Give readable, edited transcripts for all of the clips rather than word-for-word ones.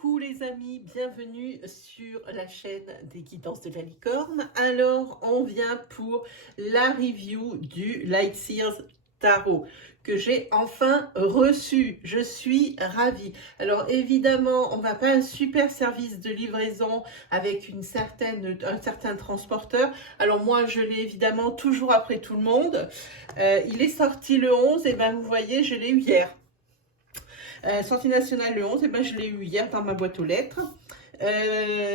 Coucou les amis, bienvenue sur la chaîne des guidances de la licorne. Alors on vient pour la review du Lightseers Tarot que j'ai enfin reçu. Je suis ravie. Alors évidemment on va pas un super service de livraison avec un certain transporteur. Alors moi je l'ai évidemment toujours après tout le monde. Il est sorti le 11 et ben vous voyez je l'ai eu hier. Sortie nationale le 11, et ben je l'ai eu hier dans ma boîte aux lettres.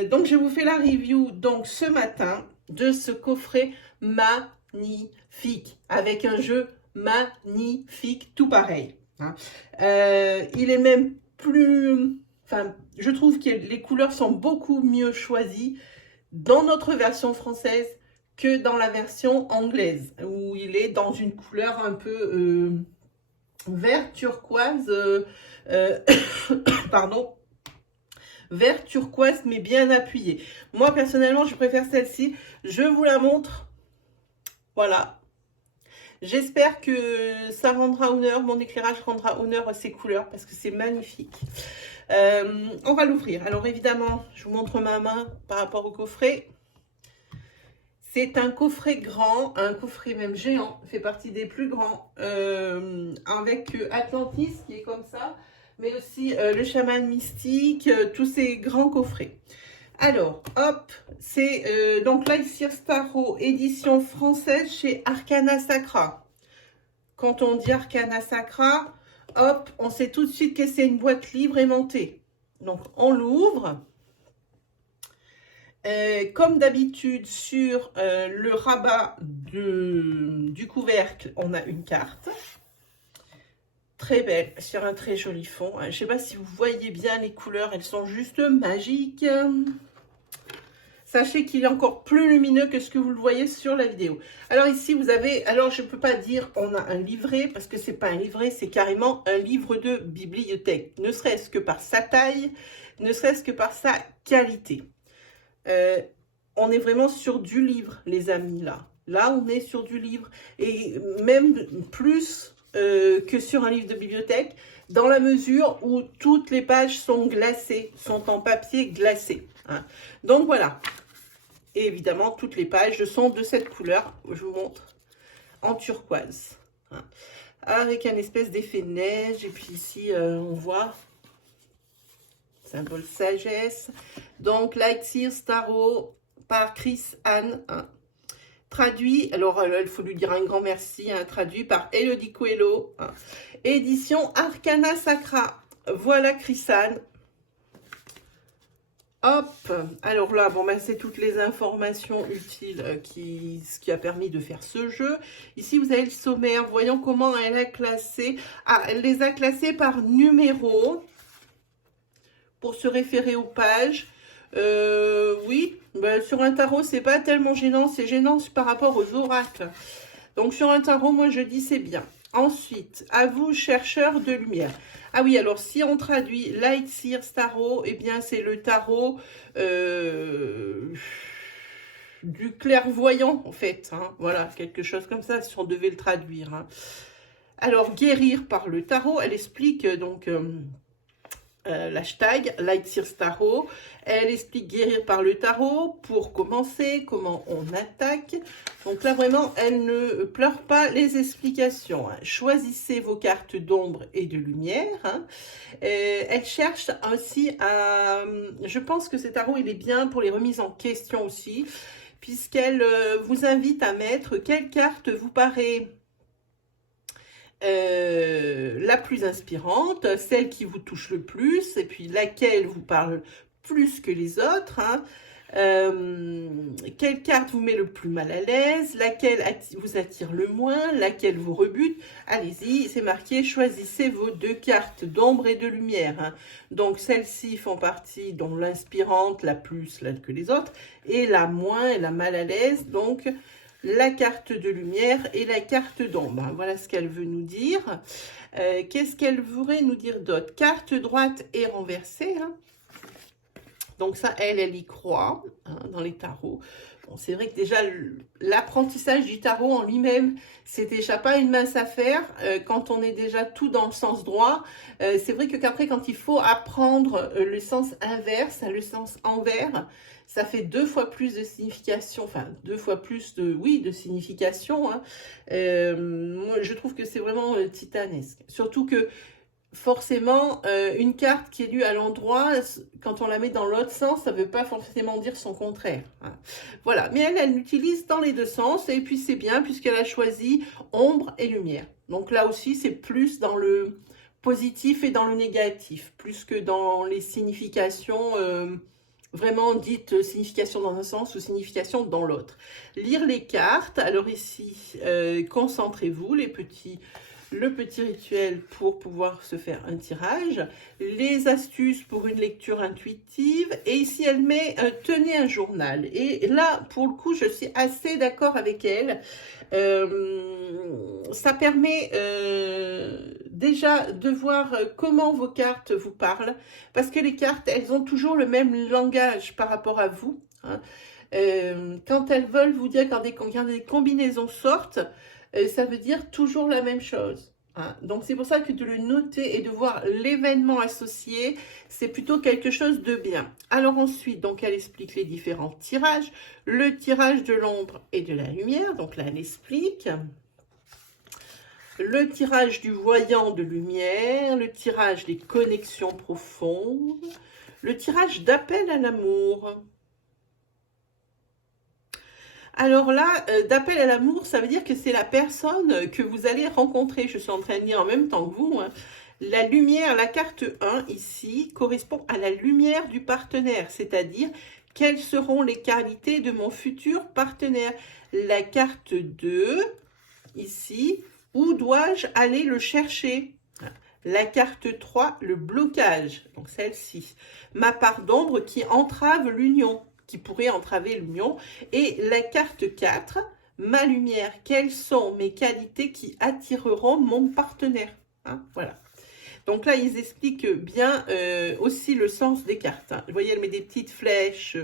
Donc je vous fais la review donc ce matin de ce coffret magnifique avec un jeu magnifique tout pareil. Hein. Il est même plus, enfin je trouve que les couleurs sont beaucoup mieux choisies dans notre version française que dans la version anglaise où il est dans une couleur un peu vert turquoise, pardon, vert turquoise mais bien appuyé. Moi personnellement je préfère celle-ci. Je vous la montre. Voilà. J'espère que ça rendra honneur, mon éclairage rendra honneur à ces couleurs parce que c'est magnifique. On va l'ouvrir. Alors évidemment, je vous montre ma main par rapport au coffret. C'est un coffret grand, un coffret même géant, fait partie des plus grands, avec Atlantis qui est comme ça, mais aussi le chaman mystique, tous ces grands coffrets. Alors, hop, c'est donc Lightseers Tarot, édition française chez Arcana Sacra. Quand on dit Arcana Sacra, hop, on sait tout de suite que c'est une boîte libre aimantée. Donc, on l'ouvre. Comme d'habitude, sur le rabat du couvercle, on a une carte. Très belle, sur un très joli fond. Je ne sais pas si vous voyez bien les couleurs, elles sont juste magiques. Sachez qu'il est encore plus lumineux que ce que vous le voyez sur la vidéo. Alors ici, vous avez, alors je ne peux pas dire on a un livret, parce que ce n'est pas un livret, c'est carrément un livre de bibliothèque. Ne serait-ce que par sa taille, ne serait-ce que par sa qualité. On est vraiment sur du livre, les amis, là. Là, on est sur du livre. Et même plus que sur un livre de bibliothèque, dans la mesure où toutes les pages sont glacées, sont en papier glacé. Hein. Donc, voilà. Et évidemment, toutes les pages sont de cette couleur. Je vous montre. En turquoise. Hein. Avec un espèce d'effet neige. Et puis ici, on voit... symbole sagesse. Donc, Lightseers Tarot par Chris Anne. Hein. Traduit, alors il faut lui dire un grand merci, hein, traduit par Elodie Coelho. Hein. Édition Arcana Sacra. Voilà Chris Anne. Hop, alors là, bon, ben, c'est toutes les informations utiles ce qui a permis de faire ce jeu. Ici, vous avez le sommaire. Voyons comment elle a classé. Ah, elle les a classés par numéro. Pour se référer aux pages, oui, ben, sur un tarot, c'est pas tellement gênant, c'est gênant par rapport aux oracles. Donc, sur un tarot, moi, je dis c'est bien. Ensuite, à vous, chercheurs de lumière. Ah oui, alors, si on traduit Lightseers Tarot, eh bien, c'est le tarot du clairvoyant, en fait. Hein, voilà, quelque chose comme ça, si on devait le traduire. Hein. Alors, guérir par le tarot, elle explique, donc... l'hashtag Lightseers Tarot. Elle explique guérir par le tarot pour commencer, comment on attaque. Donc là, vraiment, elle ne pleure pas les explications. Hein. Choisissez vos cartes d'ombre et de lumière. Hein. Elle cherche aussi à... Je pense que ce tarot, il est bien pour les remises en question aussi, puisqu'elle vous invite à mettre quelle carte vous paraît... la plus inspirante, celle qui vous touche le plus, et puis laquelle vous parle plus que les autres. Hein. Quelle carte vous met le plus mal à l'aise, laquelle vous attire le moins, laquelle vous rebute. Allez-y, c'est marqué, choisissez vos deux cartes d'ombre et de lumière. Hein. Donc celles-ci font partie, dont l'inspirante, la plus là, que les autres, et la moins et la mal à l'aise, donc... la carte de lumière et la carte d'ombre. Voilà ce qu'elle veut nous dire. Qu'est-ce qu'elle voudrait nous dire d'autre? Carte droite et renversée. Hein. Donc ça, elle y croit hein, dans les tarots. Bon, c'est vrai que déjà, l'apprentissage du tarot en lui-même, c'est déjà pas une mince affaire. Quand on est déjà tout dans le sens droit, c'est vrai que qu'après, quand il faut apprendre le sens inverse, le sens envers, ça fait 2 fois plus de signification, enfin 2 fois plus de, oui, de signification. Hein. Moi, je trouve que c'est vraiment titanesque. Surtout que forcément, une carte qui est lue à l'endroit, quand on la met dans l'autre sens, ça ne veut pas forcément dire son contraire. Hein. Voilà, mais elle l'utilise dans les deux sens, et puis c'est bien, puisqu'elle a choisi ombre et lumière. Donc là aussi, c'est plus dans le positif et dans le négatif, plus que dans les significations, vraiment dites signification dans un sens ou signification dans l'autre. Lire les cartes, alors ici, concentrez-vous, le petit rituel pour pouvoir se faire un tirage, les astuces pour une lecture intuitive, et ici elle met tenez un journal. Et là, pour le coup, je suis assez d'accord avec elle. Ça permet déjà de voir comment vos cartes vous parlent, parce que les cartes, elles ont toujours le même langage par rapport à vous. Hein. Quand elles veulent vous dire, quand des combinaisons sortent, ça veut dire toujours la même chose. Hein. Donc c'est pour ça que de le noter et de voir l'événement associé, c'est plutôt quelque chose de bien. Alors ensuite, donc elle explique les différents tirages, le tirage de l'ombre et de la lumière, donc là elle explique. Le tirage du voyant de lumière, le tirage des connexions profondes, le tirage d'appel à l'amour. Alors là, d'appel à l'amour, ça veut dire que c'est la personne que vous allez rencontrer. Je suis en train de lire en même temps que vous. Hein. La lumière, la carte 1 ici, correspond à la lumière du partenaire, c'est-à-dire quelles seront les qualités de mon futur partenaire. La carte 2, ici, où dois-je aller le chercher? La carte 3, le blocage, donc celle-ci. Ma part d'ombre qui entrave l'union, qui pourrait entraver l'union. Et la carte 4, ma lumière, quelles sont mes qualités qui attireront mon partenaire? Hein, voilà. Donc là, ils expliquent bien aussi le sens des cartes. Hein. Vous voyez, elle met des petites flèches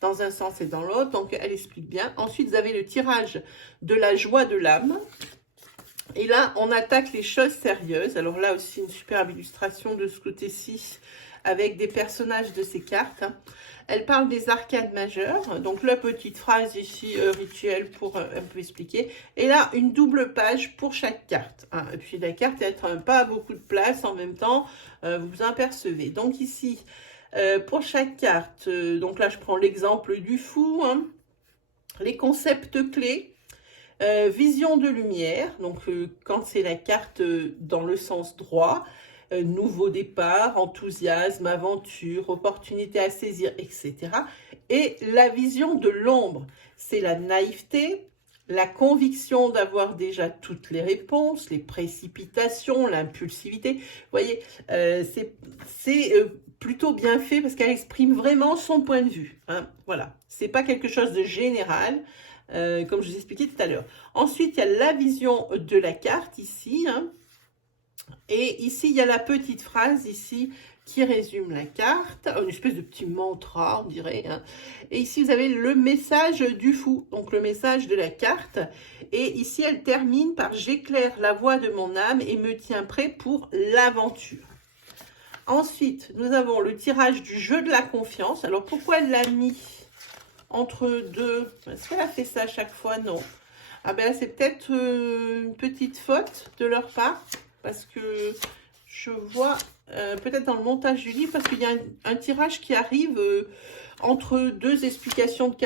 dans un sens et dans l'autre, donc elle explique bien. Ensuite, vous avez le tirage de la joie de l'âme. Et là, on attaque les choses sérieuses. Alors là aussi, une superbe illustration de ce côté-ci avec des personnages de ces cartes. Elle parle des arcades majeures. Donc la petite phrase ici, rituel pour un peu expliquer. Et là, une double page pour chaque carte. Hein. Et puis la carte, elle prend pas beaucoup de place en même temps. Vous vous en percevez. Donc ici, pour chaque carte, donc là, je prends l'exemple du fou. Hein, les concepts clés. Vision de lumière, donc quand c'est la carte dans le sens droit, nouveau départ, enthousiasme, aventure, opportunité à saisir, etc. Et la vision de l'ombre, c'est la naïveté, la conviction d'avoir déjà toutes les réponses, les précipitations, l'impulsivité. Vous voyez, c'est plutôt bien fait parce qu'elle exprime vraiment son point de vue. Hein, voilà, c'est pas quelque chose de général. Comme je vous expliquais tout à l'heure. Ensuite, il y a la vision de la carte ici. Hein, et ici, il y a la petite phrase ici qui résume la carte. Une espèce de petit mantra, on dirait. Hein. Et ici, vous avez le message du fou. Donc, le message de la carte. Et ici, elle termine par « J'éclaire la voie de mon âme et me tiens prêt pour l'aventure ». Ensuite, nous avons le tirage du jeu de la confiance. Alors, pourquoi elle l'a mis entre deux? Est-ce qu'elle a fait ça à chaque fois? Non. Ah ben c'est peut-être une petite faute de leur part, parce que je vois peut-être dans le montage du livre, parce qu'il y a un tirage qui arrive entre deux explications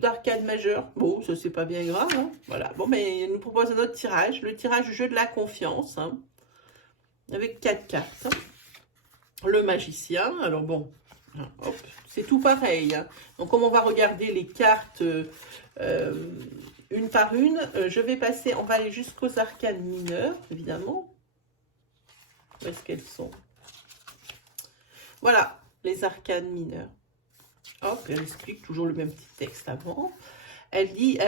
d'arcade majeure. Bon, ça c'est pas bien grave. Hein. Voilà. Bon, mais elle nous propose un autre tirage, le tirage du jeu de la confiance, hein, avec 4 cartes. Le magicien, alors bon, hop, c'est tout pareil. Hein. Donc, comme on va regarder les cartes une par une, je vais passer, on va aller jusqu'aux arcanes mineures, évidemment. Où est-ce qu'elles sont? Voilà, les arcanes mineures. Hop, elle explique toujours le même petit texte avant. Elle dit,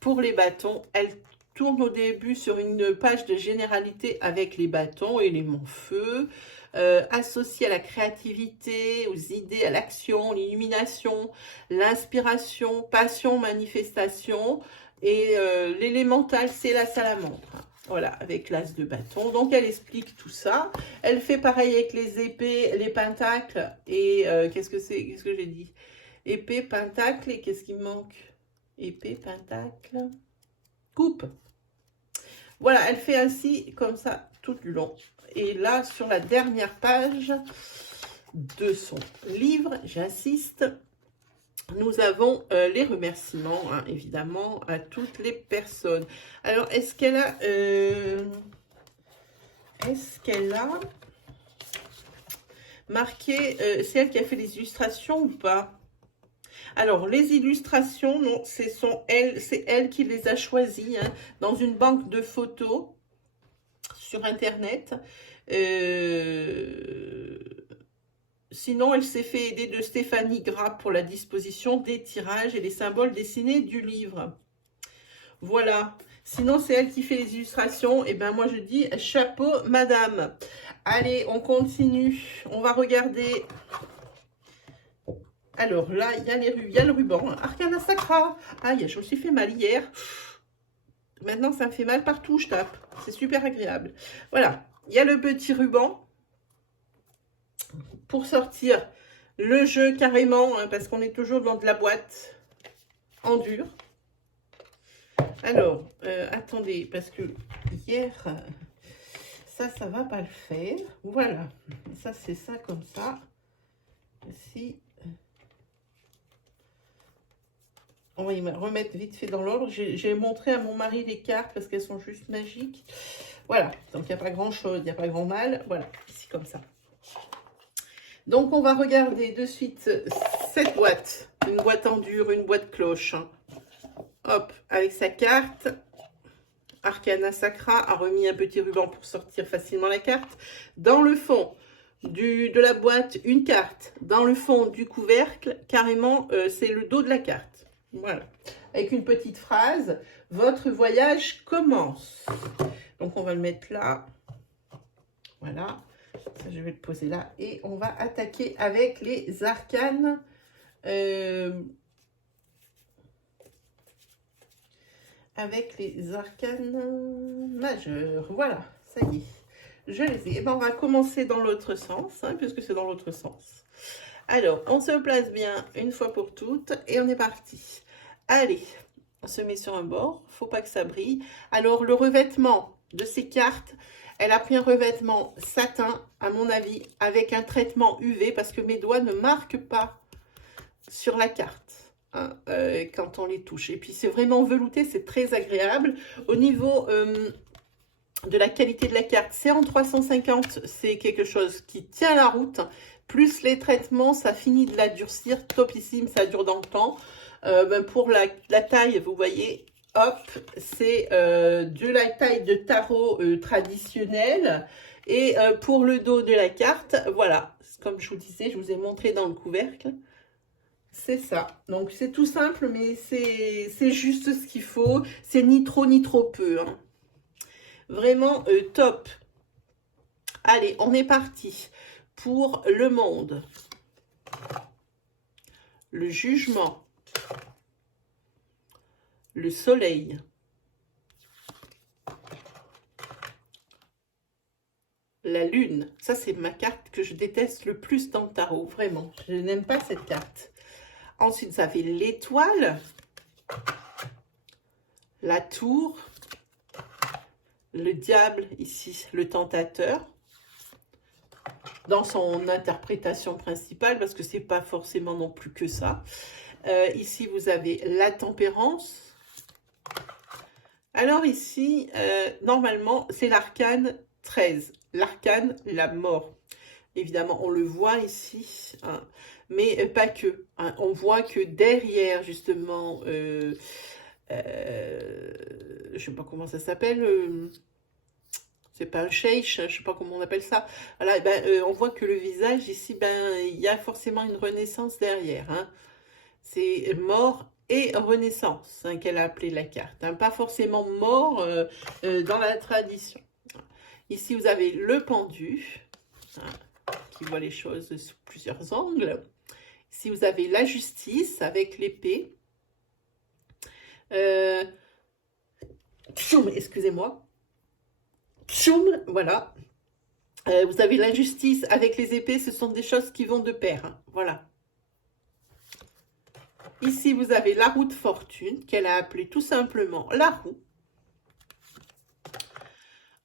pour les bâtons, elle tourne au début sur une page de généralité avec les bâtons, élément feu, associé à la créativité, aux idées, à l'action, l'illumination, l'inspiration, passion, manifestation. Et l'élémental, c'est la salamandre. Voilà, avec l'as de bâton. Donc, elle explique tout ça. Elle fait pareil avec les épées, les pentacles. Et qu'est-ce que c'est? Qu'est-ce que j'ai dit? Épée, pentacle. Et qu'est-ce qui me manque? Épée, pentacle, coupe. Voilà, elle fait ainsi, comme ça, tout du long. Et là, sur la dernière page de son livre, j'insiste, nous avons les remerciements, hein, évidemment, à toutes les personnes. Alors, est-ce qu'elle a... marqué... c'est elle qui a fait les illustrations ou pas? Alors, les illustrations, non, c'est elle qui les a choisies, hein, dans une banque de photos sur Internet. Sinon, elle s'est fait aider de Stéphanie Gras pour la disposition des tirages et les symboles dessinés du livre. Voilà. Sinon, c'est elle qui fait les illustrations. Et ben moi, je dis chapeau, madame. Allez, on continue. On va regarder. Alors là, il y a le ruban. Arcana Sacra. Aïe, je me suis fait mal hier. Maintenant, ça me fait mal partout où je tape. C'est super agréable. Voilà. Il y a le petit ruban. Pour sortir le jeu carrément, hein, parce qu'on est toujours dans de la boîte en dur. Alors, attendez, parce que hier, ça va pas le faire. Voilà, ça c'est ça comme ça. Ici, on va y remettre vite fait dans l'ordre. J'ai montré à mon mari les cartes parce qu'elles sont juste magiques. Voilà, donc il n'y a pas grand chose, il n'y a pas grand mal. Voilà, ici comme ça. Donc, on va regarder de suite cette boîte. Une boîte en dur, une boîte cloche. Hein. Hop, avec sa carte. Arcana Sacra a remis un petit ruban pour sortir facilement la carte. Dans le fond de la boîte, une carte. Dans le fond du couvercle, carrément, c'est le dos de la carte. Voilà. Avec une petite phrase. Votre voyage commence. Donc, on va le mettre là. Voilà. Ça, je vais le poser là. Et on va attaquer avec les arcanes. Avec les arcanes majeurs. Voilà, ça y est. Je les ai. Et ben, on va commencer dans l'autre sens, hein, puisque c'est dans l'autre sens. Alors, on se place bien une fois pour toutes. Et on est parti. Allez, on se met sur un bord. Faut pas que ça brille. Alors, le revêtement de ces cartes... Elle a pris un revêtement satin, à mon avis, avec un traitement UV, parce que mes doigts ne marquent pas sur la carte, hein, quand on les touche. Et puis, c'est vraiment velouté, c'est très agréable. Au niveau de la qualité de la carte, c'est en 350, c'est quelque chose qui tient la route. Plus les traitements, ça finit de la durcir, topissime, ça dure dans le temps. Pour la taille, vous voyez... Hop, c'est de la taille de tarot traditionnelle. Et pour le dos de la carte, voilà, comme je vous disais, je vous ai montré dans le couvercle. C'est ça. Donc, c'est tout simple, mais c'est juste ce qu'il faut. C'est ni trop peu. Hein. Vraiment top. Allez, on est parti pour le monde. Le jugement. Le soleil, la lune, ça c'est ma carte que je déteste le plus dans le tarot, vraiment, je n'aime pas cette carte. Ensuite, vous avez l'étoile, la tour, le diable, ici, le tentateur, dans son interprétation principale, parce que c'est pas forcément non plus que ça. Ici, vous avez la tempérance. Alors ici, normalement, c'est l'arcane 13. L'arcane, la mort. Évidemment, on le voit ici, hein, mais pas que. Hein. On voit que derrière, justement, je ne sais pas comment ça s'appelle, c'est pas un sheikh, je ne sais pas comment on appelle ça. Voilà, on voit que le visage, ici, il y a forcément une renaissance derrière. Hein. C'est mort et renaissance, hein, qu'elle a appelé la carte, hein, pas forcément mort dans la tradition. Ici, vous avez le pendu, hein, qui voit les choses sous plusieurs angles. Ici, vous avez la justice avec l'épée. Excusez-moi. Voilà. Vous avez la justice avec les épées, ce sont des choses qui vont de pair. Hein, voilà. Ici, vous avez la roue de fortune, qu'elle a appelée tout simplement la roue.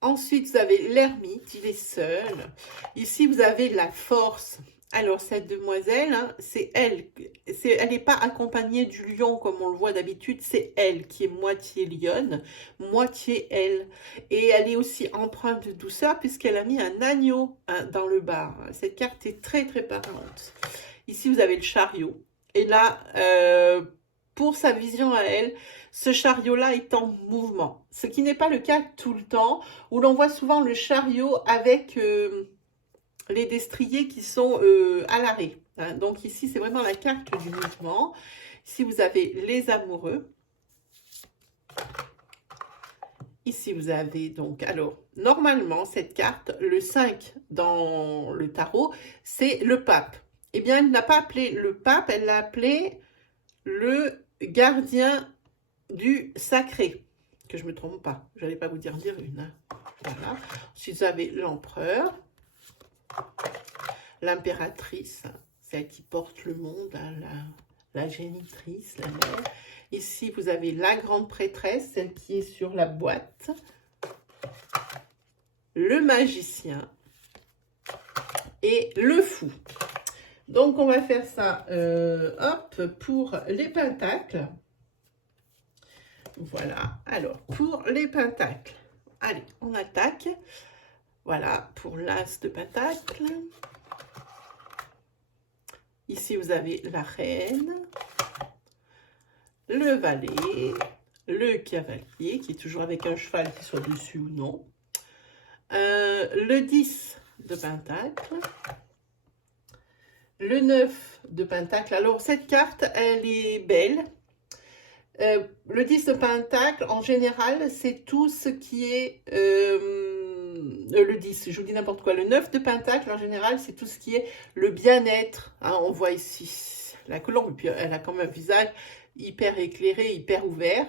Ensuite, vous avez l'ermite, il est seul. Ici, vous avez la force. Alors, cette demoiselle, hein, c'est elle. Elle n'est pas accompagnée du lion comme on le voit d'habitude. C'est elle qui est moitié lionne, moitié elle. Et elle est aussi empreinte de douceur puisqu'elle a mis un agneau, hein, dans le bas. Cette carte est très, très parlante. Ici, vous avez le chariot. Et là, pour sa vision à elle, ce chariot-là est en mouvement. Ce qui n'est pas le cas tout le temps, où l'on voit souvent le chariot avec les destriers qui sont à l'arrêt. Hein. Donc ici, c'est vraiment la carte du mouvement. Ici, vous avez les amoureux. Ici, vous avez donc, alors, normalement, cette carte, le 5 dans le tarot, c'est le pape. Eh bien, elle n'a pas appelé le pape, elle l'a appelé le gardien du sacré. Que je ne me trompe pas, je n'allais pas vous dire une. Hein. Voilà. Ensuite, vous avez l'empereur, l'impératrice, celle qui porte le monde, hein, la génitrice, la mère. Ici, vous avez la grande prêtresse, celle qui est sur la boîte. Le magicien et le fou. Donc, on va faire ça, hop, pour les pentacles. Voilà, alors, pour les pentacles. Allez, on attaque. Voilà, pour l'as de pentacle. Ici, vous avez la reine, le valet, le cavalier, qui est toujours avec un cheval, qu'il soit dessus ou non. Le 10 de pentacle. Le 9 de pentacle. Alors, cette carte, elle est belle. Le 10 de pentacle, en général, c'est tout ce qui est... le 10, je vous dis n'importe quoi. Le 9 de pentacle, en général, c'est tout ce qui est le bien-être. Hein, on voit ici la colombe, puis elle a quand même un visage hyper éclairé, hyper ouvert.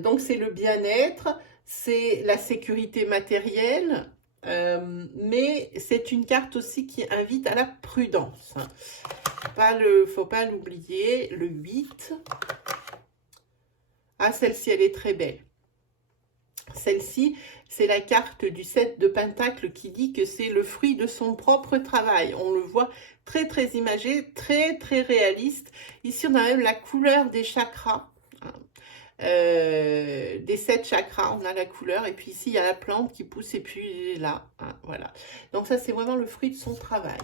Donc, c'est le bien-être, c'est la sécurité matérielle, mais c'est une carte aussi qui invite à la prudence. Faut pas l'oublier. Le 8. Ah, celle-ci, elle est très belle. Celle-ci, c'est la carte du 7 de pentacle qui dit que c'est le fruit de son propre travail. On le voit très, très imagé, très, très réaliste. Ici, on a même la couleur des chakras. Des 7 chakras, on a la couleur. Et puis ici, il y a la plante qui pousse et puis il est là. Hein, voilà. Donc ça, c'est vraiment le fruit de son travail.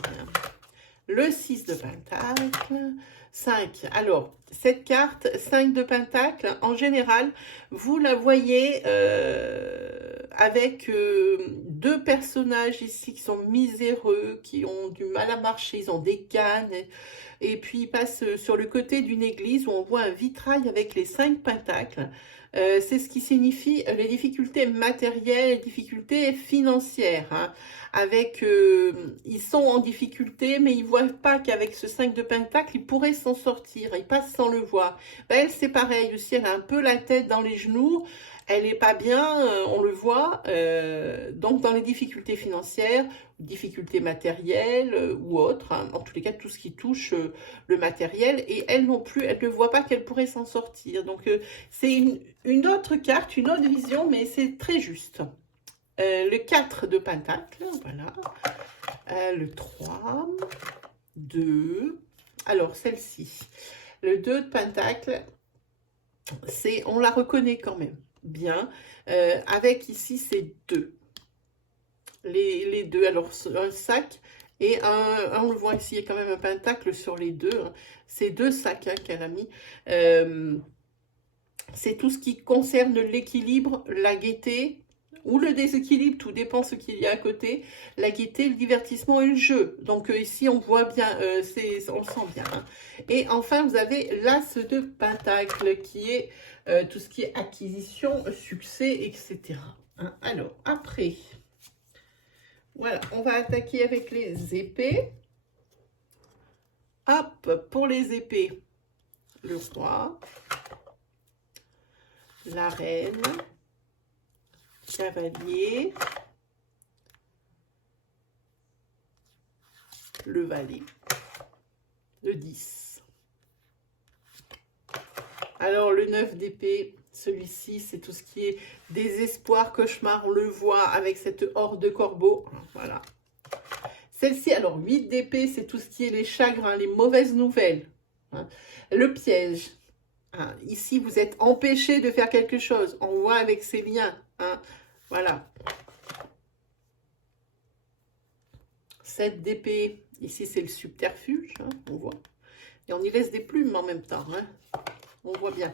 Le 6 de pentacle, 5. Alors, cette carte, 5 de pentacle, en général, vous la voyez avec deux personnages ici qui sont miséreux, qui ont du mal à marcher, ils ont des cannes, et puis ils passent sur le côté d'une église où on voit un vitrail avec les 5 pentacles. C'est ce qui signifie les difficultés matérielles, les difficultés financières. Hein, avec, ils sont en difficulté, mais ils ne voient pas qu'avec ce 5 de pentacle, ils pourraient s'en sortir. Ils passent sans le voir. Ben, elle, c'est pareil aussi. Elle a un peu la tête dans les genoux. Elle n'est pas bien, on le voit. Donc, dans les difficultés financières, difficultés matérielles ou autres, hein, en tous les cas, tout ce qui touche le matériel. Et elle non plus, elle ne voit pas qu'elle pourrait s'en sortir. Donc, c'est une autre carte, une autre vision, mais c'est très juste. Le 4 de pentacle, voilà. Le 3, 2. Alors, celle-ci. Le 2 de pentacle, on la reconnaît quand même bien. Avec ici, c'est 2. Les deux. Alors, un sac et on le voit ici, il y a quand même un pentacle sur les deux. Hein. C'est 2 sacs, hein, qu'elle a mis. C'est tout ce qui concerne l'équilibre, la gaieté, ou le déséquilibre, tout dépend ce qu'il y a à côté, la gaieté, le divertissement et le jeu. Donc ici, on voit bien, on le sent bien. Hein. Et enfin, vous avez l'As de Pentacle, qui est tout ce qui est acquisition, succès, etc. Hein. Alors, après, voilà, on va attaquer avec les épées. Hop, pour les épées, le roi, la reine, cavalier, le valet, le 10. Alors, le 9 d'épée, celui-ci, c'est tout ce qui est désespoir, cauchemar, on le voit avec cette horde de corbeaux. Voilà. Celle-ci, alors, 8 d'épée, c'est tout ce qui est les chagrins, les mauvaises nouvelles. Hein. Le piège. Hein. Ici, vous êtes empêché de faire quelque chose. On voit avec ces liens. Hein. Voilà. 7 d'épée. Ici, c'est le subterfuge. Hein, on voit. Et on y laisse des plumes en même temps. Hein. On voit bien.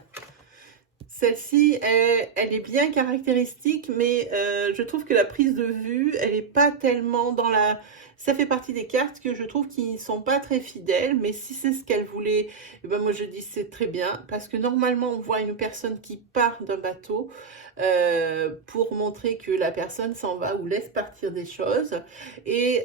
Celle-ci, elle est bien caractéristique, mais je trouve que la prise de vue, elle n'est pas tellement dans la... Ça fait partie des cartes que je trouve qui ne sont pas très fidèles, mais si c'est ce qu'elle voulait, eh ben moi je dis c'est très bien, parce que normalement on voit une personne qui part d'un bateau pour montrer que la personne s'en va ou laisse partir des choses, et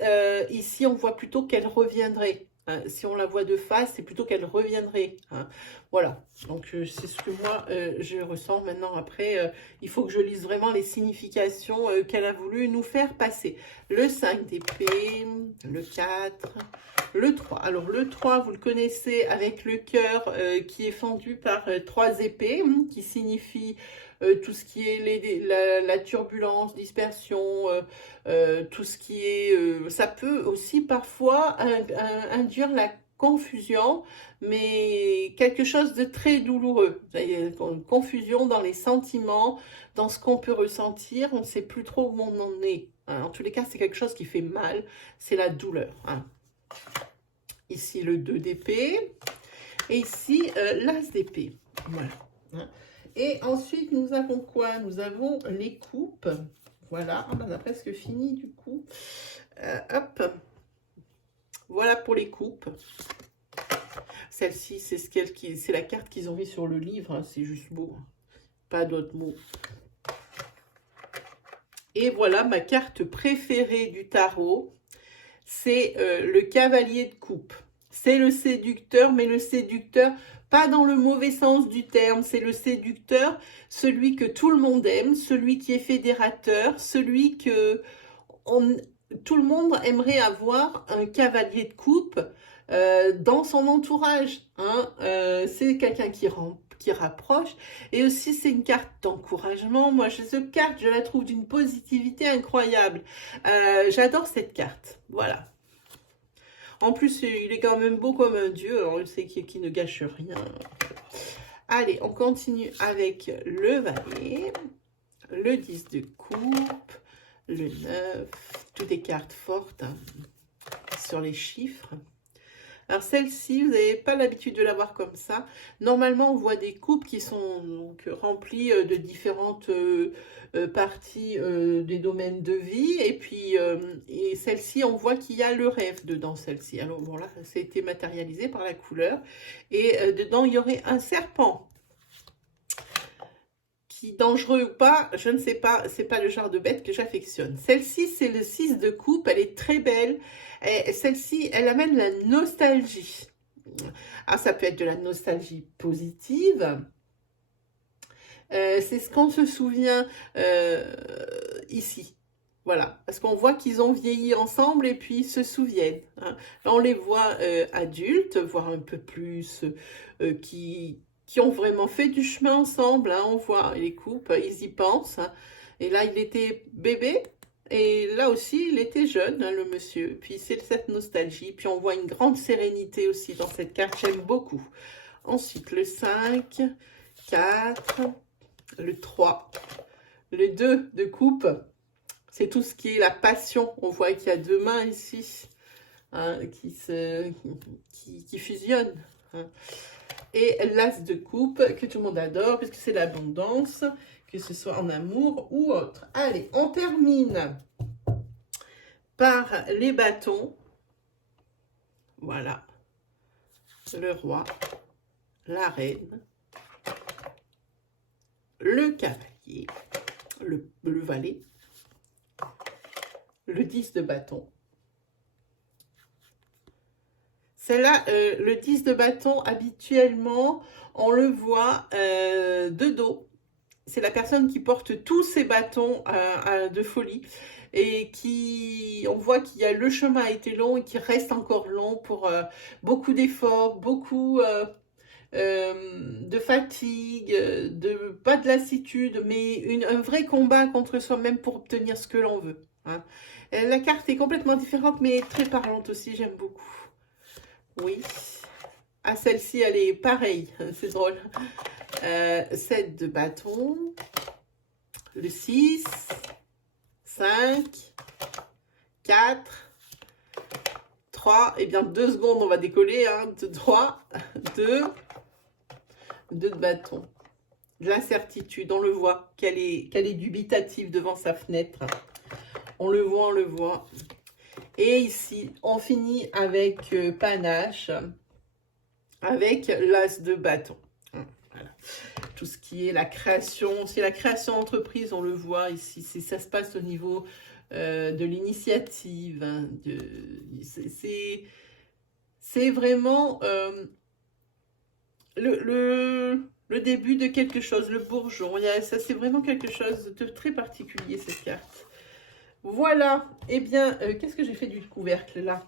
ici on voit plutôt qu'elle reviendrait. Si on la voit de face, c'est plutôt qu'elle reviendrait. Hein. Voilà, donc c'est ce que moi je ressens maintenant. Après, il faut que je lise vraiment les significations qu'elle a voulu nous faire passer. Le 5 d'épée, le 4, le 3. Alors le 3, vous le connaissez avec le cœur qui est fendu par 3 épées, qui signifie tout ce qui est la turbulence, dispersion, tout ce qui est... ça peut aussi parfois induire la confusion, mais quelque chose de très douloureux. Une confusion dans les sentiments, dans ce qu'on peut ressentir, on ne sait plus trop où on en est. Hein. En tous les cas, c'est quelque chose qui fait mal, c'est la douleur. Hein. Ici, le 2 d'épée, et ici, l'As d'épée. Voilà. Hein. Et ensuite, nous avons quoi? Nous avons les coupes. Voilà, on a presque fini du coup. Hop. Voilà pour les coupes. Celle-ci, c'est la carte qu'ils ont mis sur le livre. Hein, c'est juste beau. Pas d'autres mots. Et voilà ma carte préférée du tarot. C'est le cavalier de coupe. C'est le séducteur, mais le séducteur, pas dans le mauvais sens du terme. C'est le séducteur, celui que tout le monde aime, celui qui est fédérateur, celui que tout le monde aimerait avoir un cavalier de coupe dans son entourage. Hein. C'est quelqu'un qui rapproche. Et aussi, c'est une carte d'encouragement. Moi, cette carte, je la trouve d'une positivité incroyable. J'adore cette carte. Voilà. En plus, il est quand même beau comme un dieu. Alors, je sais qu'il ne gâche rien. Allez, on continue avec le valet. Le 10 de coupe. Le 9. Toutes des cartes fortes hein, sur les chiffres. Alors celle-ci, vous n'avez pas l'habitude de la voir comme ça. Normalement, on voit des coupes qui sont donc remplies de différentes parties des domaines de vie. Et puis, et celle-ci, on voit qu'il y a le rêve dedans, celle-ci. Alors voilà, ça a été matérialisé par la couleur. Et dedans, il y aurait un serpent. Qui dangereux ou pas, je ne sais pas, c'est pas le genre de bête que j'affectionne. Celle-ci, c'est le 6 de coupe, elle est très belle. Celle-ci, elle amène la nostalgie. Ah, ça peut être de la nostalgie positive. C'est ce qu'on se souvient ici. Voilà, parce qu'on voit qu'ils ont vieilli ensemble et puis ils se souviennent. Hein. Là, on les voit adultes, voire un peu plus, qui ont vraiment fait du chemin ensemble. Hein. On voit les couples, ils y pensent. Hein. Et là, il était bébé. Et là aussi, il était jeune, hein, le monsieur. Puis c'est cette nostalgie. Puis on voit une grande sérénité aussi dans cette carte. J'aime beaucoup. Ensuite, le 5, 4, le 3, le 2 de coupe. C'est tout ce qui est la passion. On voit qu'il y a 2 mains ici hein, qui fusionnent. Hein. Et l'As de coupe, que tout le monde adore, puisque c'est l'abondance, que ce soit en amour ou autre. Allez, on termine par les bâtons. Voilà. Le roi, la reine, le cavalier, le valet, le 10 de bâton. Celle-là, le 10 de bâton, habituellement, on le voit de dos. C'est la personne qui porte tous ses bâtons de folie et qui, on voit qu'il y a le chemin a été long et qu'il reste encore long pour beaucoup d'efforts, beaucoup de fatigue, pas de lassitude, mais un vrai combat contre soi-même pour obtenir ce que l'on veut. Hein. La carte est complètement différente, mais très parlante aussi, j'aime beaucoup. Oui. Ah, celle-ci, elle est pareille, c'est drôle. 7 de bâton, le 6, 5, 4, 3, et bien 2 secondes, on va décoller, hein, 3, 2 de bâton. De l'incertitude, on le voit, qu'elle est dubitative devant sa fenêtre. On le voit, on le voit. Et ici, on finit avec panache, avec l'as de bâton. Voilà. Tout ce qui est la création, c'est la création d'entreprise, on le voit ici. Ça se passe au niveau de l'initiative. Hein, c'est vraiment le début de quelque chose, le bourgeon. Ça, c'est vraiment quelque chose de très particulier, cette carte. Voilà, eh bien, qu'est-ce que j'ai fait du couvercle là?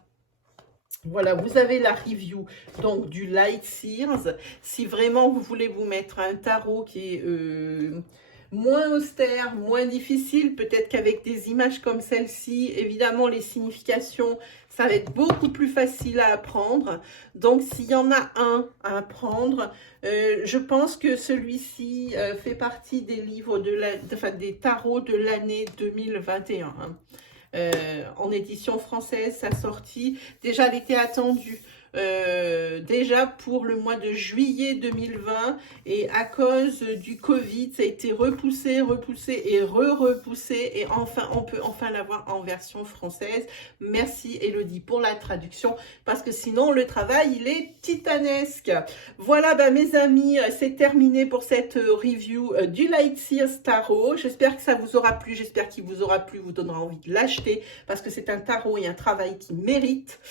Voilà, vous avez la review donc du Light Sears. Si vraiment vous voulez vous mettre un tarot qui est moins austère, moins difficile, peut-être qu'avec des images comme celle-ci, évidemment les significations, ça va être beaucoup plus facile à apprendre. Donc s'il y en a un à apprendre, je pense que celui-ci fait partie des livres des tarots de l'année 2021. Hein. En édition française, sa sortie, déjà elle était attendue déjà pour le mois de juillet 2020 et à cause du Covid, ça a été repoussé et repoussé et enfin on peut enfin l'avoir en version française. Merci Elodie pour la traduction parce que sinon le travail il est titanesque. Voilà mes amis, c'est terminé pour cette review du Light Sears Tarot. J'espère que ça vous aura plu, j'espère qu'il vous aura plu, vous donnera envie de l'acheter parce que c'est un tarot et un travail qui mérite.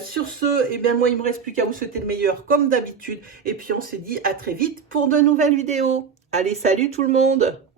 Sur ce, eh bien moi il me reste plus qu'à vous souhaiter le meilleur comme d'habitude et puis on se dit à très vite pour de nouvelles vidéos. Allez, salut tout le monde!